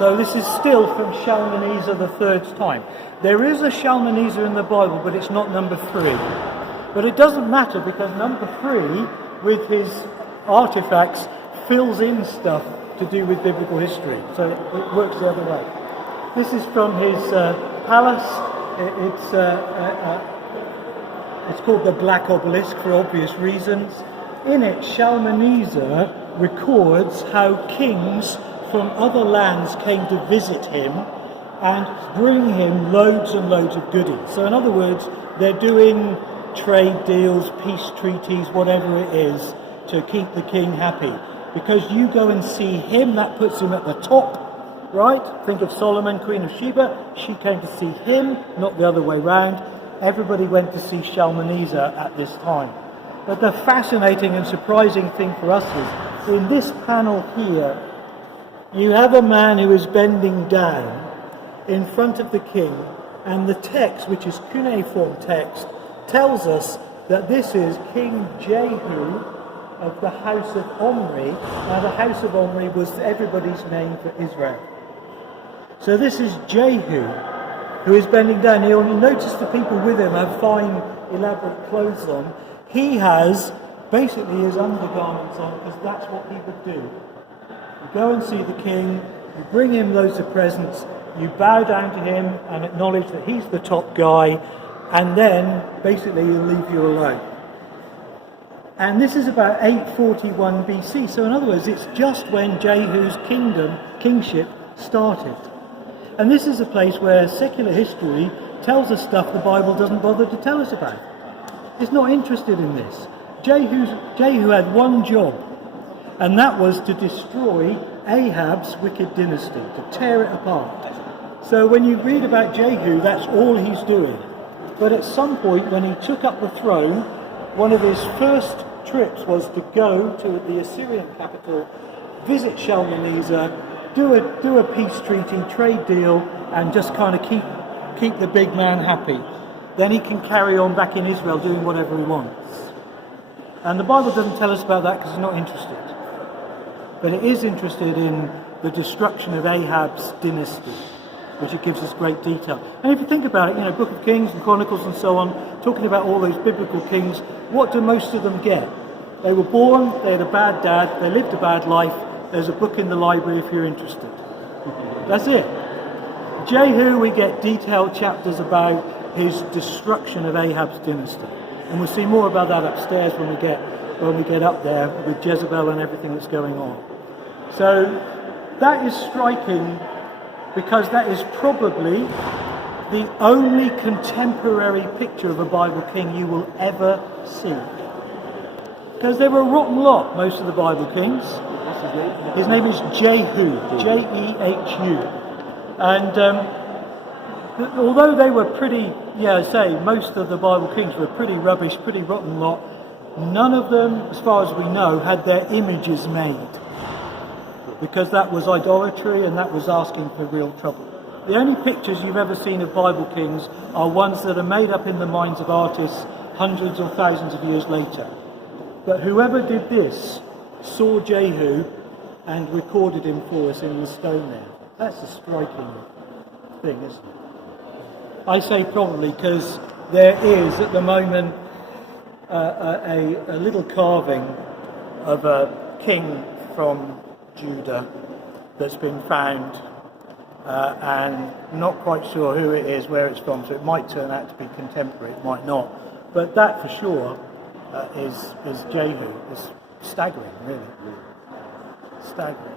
So this is still from Shalmaneser III's time. There is a Shalmaneser in the Bible, but it's not number 3. But it doesn't matter, because number 3, with his artifacts, fills in stuff to do with biblical history. So it works the other way. This is from his palace. It's called the Black Obelisk for obvious reasons. In it, Shalmaneser records how kings from other lands came to visit him and bring him loads and loads of goodies. So in other words, they're doing trade deals, peace treaties, whatever it is, to keep the king happy. Because you go and see him, that puts him at the top, right? Think of Solomon, Queen of Sheba. She came to see him, not the other way round. Everybody went to see Shalmaneser at this time. But the fascinating and surprising thing for us is, in this panel here, you have a man who is bending down in front of the king, and the text, which is cuneiform text, tells us that this is King Jehu of the house of Omri. Now the house of Omri was everybody's name for Israel. So this is Jehu, who is bending down. You'll notice the people with him have fine, elaborate clothes on. He has basically his undergarments on, because that's what he would do. You go and see the king, you bring him loads of presents, you bow down to him and acknowledge that he's the top guy, and then basically he'll leave you alone. And this is about 841 BC, so in other words, it's just when Jehu's kingship started. And this is a place where secular history tells us stuff the Bible doesn't bother to tell us about. It's not interested in this. Jehu had one job, and that was to destroy Ahab's wicked dynasty, to tear it apart. So when you read about Jehu, that's all he's doing. But at some point, when he took up the throne, one of his first trips was to go to the Assyrian capital, visit Shalmaneser, do a peace treaty, trade deal, and just kind of keep the big man happy. Then he can carry on back in Israel doing whatever he wants. And the Bible doesn't tell us about that because it's not interested. But it is interested in the destruction of Ahab's dynasty, which it gives us great detail. And if you think about it, Book of Kings and Chronicles and so on, talking about all those biblical kings, what do most of them get? They were born, they had a bad dad, they lived a bad life, there's a book in the library if you're interested. That's it. Jehu, we get detailed chapters about his destruction of Ahab's dynasty. And we'll see more about that upstairs when we get up there with Jezebel and everything that's going on. So that is striking, because that is probably the only contemporary picture of a Bible king you will ever see. Because they were a rotten lot, most of the Bible kings. What's his name? His name is Jehu, Jehu. And although they were pretty, most of the Bible kings were pretty rubbish, pretty rotten lot, none of them, as far as we know, had their images made. Because that was idolatry and that was asking for real trouble. The only pictures you've ever seen of Bible kings are ones that are made up in the minds of artists hundreds or thousands of years later. But whoever did this saw Jehu and recorded him for us in the stone there. That's a striking thing, isn't it? I say probably because there is at the moment a little carving of a king from Judah that's been found, and not quite sure who it is, where it's from, so it might turn out to be contemporary, it might not. But that for sure is Jehu. It's staggering, really. Staggering.